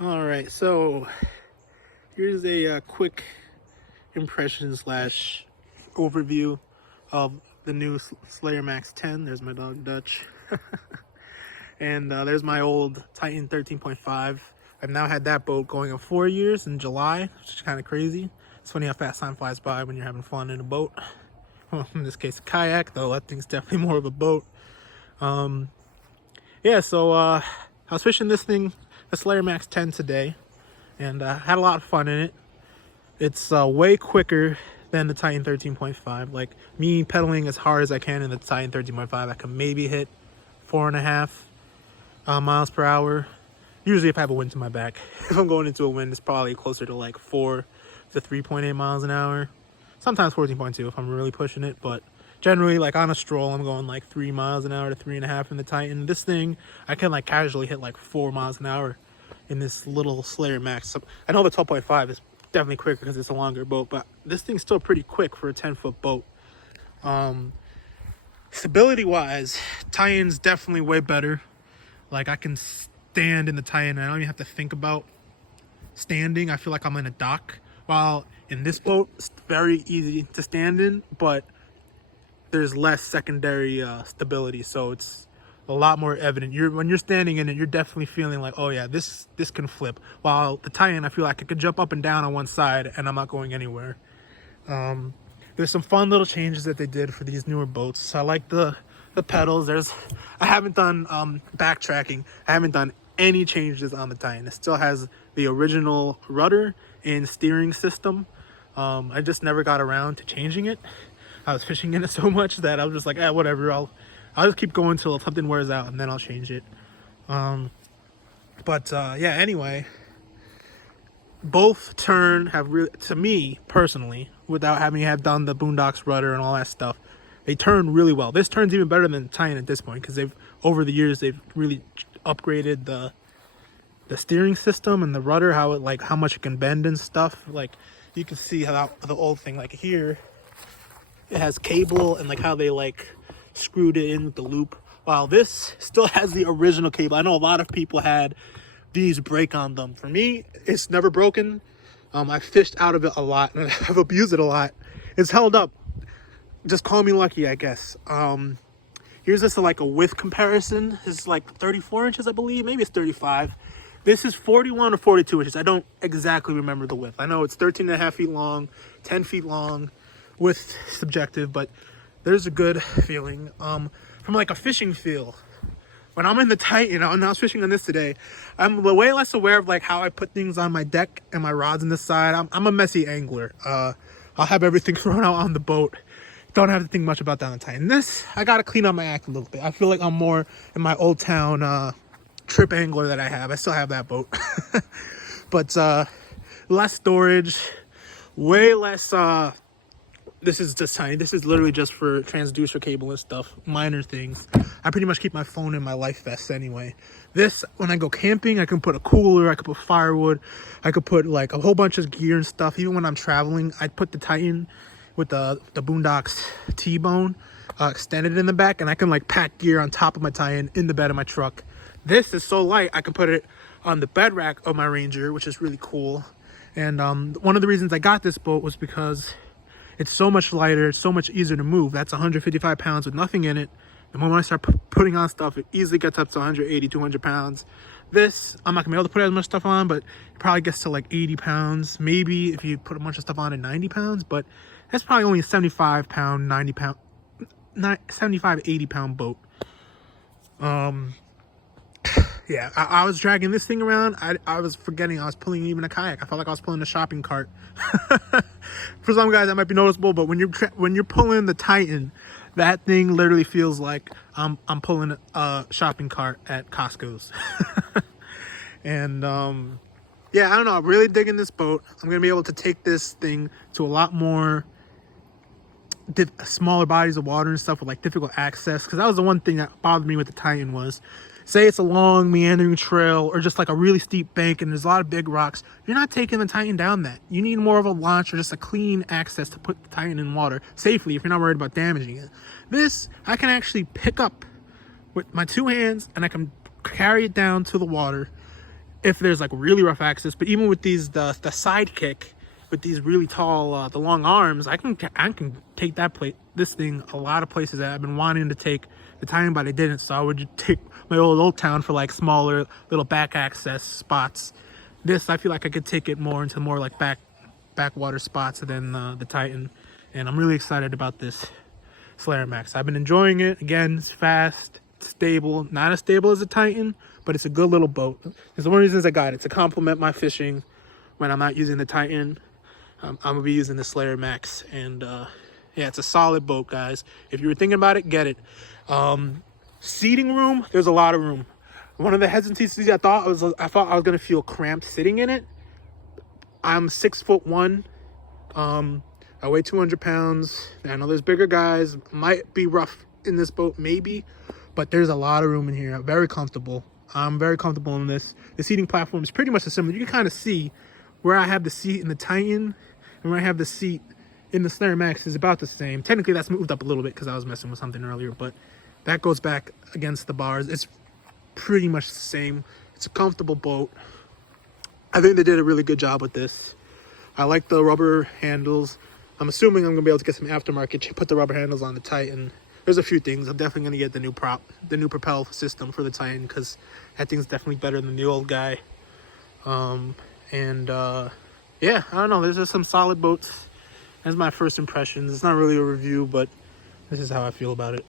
All right, so here's a quick impression slash overview of the new Slayer Max 10. There's my dog Dutch, and there's my old Titan 13.5. I've now had that boat going on 4 years in July, which is kind of crazy. It's funny how fast time flies by when you're having fun in a boat. Well, in this case, a kayak, though that thing's definitely more of a boat. Yeah, so I was fishing this thing, the Slayer Max 10 today, and had a lot of fun in it. It's way quicker than the Titan 13.5. Like me pedaling as hard as I can in the Titan 13.5, I can maybe hit 4.5 miles per hour. Usually if I have a wind to my back. If I'm going into a wind, it's probably closer to like 4 to 3.8 miles an hour. Sometimes 14.2 if I'm really pushing it, but generally like on a stroll, I'm going like 3 miles an hour to 3.5 in the Titan. This thing, I can like casually hit like 4 miles an hour in this little Slayer Max. So I know the 12.5 is definitely quicker because it's a longer boat, but this thing's still pretty quick for a 10-foot boat. Stability wise, Titan's definitely way better. Like I can stand in the Titan, I don't even have to think about standing. I feel like I'm in a dock, while in this boat it's very easy to stand in, but there's less secondary stability, so it's a lot more evident. When you're standing in it, you're definitely feeling like, oh yeah, this can flip. While the Titan, I feel like I could jump up and down on one side and I'm not going anywhere. There's some fun little changes that they did for these newer boats. I like the pedals. I haven't done backtracking. I haven't done any changes on the Titan. It still has the original rudder and steering system. I just never got around to changing it. I was fishing in it so much that I was just like, whatever, I'll just keep going till something wears out and then I'll change it. Yeah, anyway, both have really, to me personally, without having to have done the Boondocks rudder and all that stuff, they turn really well. This turns even better than Titan at this point because over the years they've really upgraded the steering system and the rudder, how much it can bend and stuff. Like you can see how the old thing, like here, it has cable and like how they like screwed it in with the loop, while this still has the original cable. I know a lot of people had these break on them. For me, it's never broken. I fished out of it a lot and I've abused it a lot. It's held up. Just call me lucky, I guess. Here's just like a width comparison. It's like 34 inches, I believe. Maybe it's 35. This is 41 or 42 inches. I don't exactly remember the width. I know it's 13.5 feet long, 10 feet long. With subjective, but there's a good feeling. From like a fishing feel, when I'm in the Titan, and I was fishing on this today, I'm way less aware of like how I put things on my deck and my rods on the side. I'm a messy angler. I'll have everything thrown out on the boat. Don't have to think much about that on the Titan. This, I gotta clean up my act a little bit. I feel like I'm more in my old town trip angler that I have. I still have that boat. But less storage, way less this is just tiny. This is literally just for transducer cable and stuff, minor things. I pretty much keep my phone in my life vest anyway. This, when I go camping, I can put a cooler, I could put firewood, I could put like a whole bunch of gear and stuff. Even when I'm traveling, I'd put the Titan with the Boondocks T-bone extended in the back, and I can like pack gear on top of my Titan in the bed of my truck. This is so light, I can put it on the bed rack of my Ranger, which is really cool. And one of the reasons I got this boat was because it's so much lighter, it's so much easier to move. That's 155 pounds with nothing in it. The moment I start putting on stuff, it easily gets up to 180, 200 pounds. This, I'm not gonna be able to put as much stuff on, but it probably gets to like 80 pounds. Maybe if you put a bunch of stuff on at 90 pounds, but that's probably only a 75 pound, 90 pound, 75, 80 pound boat. Yeah, I was dragging this thing around. I was forgetting I was pulling even a kayak. I felt like I was pulling a shopping cart. For some guys that might be noticeable, but when you're pulling the Titan, that thing literally feels like I'm pulling a shopping cart at Costco's. And yeah, I don't know. I'm really digging this boat. I'm gonna be able to take this thing to a lot more smaller bodies of water and stuff with like difficult access, because that was the one thing that bothered me with the Titan was, say it's a long meandering trail or just like a really steep bank and there's a lot of big rocks, you're not taking the Titan down that. You need more of a launch or just a clean access to put the Titan in water safely if you're not worried about damaging it. This, I can actually pick up with my two hands and I can carry it down to the water if there's like really rough access. But even with these the sidekick with these really tall the long arms, I can take this thing a lot of places that I've been wanting to take the Titan, but I didn't. So I would take my old town for like smaller little back access spots. This, I feel like I could take it more into more like backwater spots than the Titan, and I'm really excited about this Slayer Max. I've been enjoying it. Again, it's fast, it's stable, not as stable as the Titan, but it's a good little boat. It's one of the reasons I got it, to complement my fishing when I'm not using the Titan. I'm gonna be using the Slayer Max, and yeah, it's a solid boat, guys. If you were thinking about it, get it. Seating room, there's a lot of room. One of the hesitancies I thought I was gonna feel cramped sitting in it. I'm 6'1". I weigh 200 pounds. I know there's bigger guys. Might be rough in this boat, maybe, but there's a lot of room in here. Very comfortable. I'm very comfortable in this. The seating platform is pretty much similar. You can kind of see where I have the seat in the Titan and where I have the seat in the Slayer Max is about the same. Technically, that's moved up a little bit because I was messing with something earlier, but that goes back against the bars. It's pretty much the same. It's a comfortable boat. I think they did a really good job with this. I like the rubber handles. I'm assuming I'm gonna be able to get some aftermarket, put the rubber handles on the Titan. There's a few things. I'm definitely gonna get the new propel system for the Titan, because that thing's definitely better than the old guy. Yeah, I don't know. There's just some solid boats. That's my first impressions. It's not really a review, but this is how I feel about it.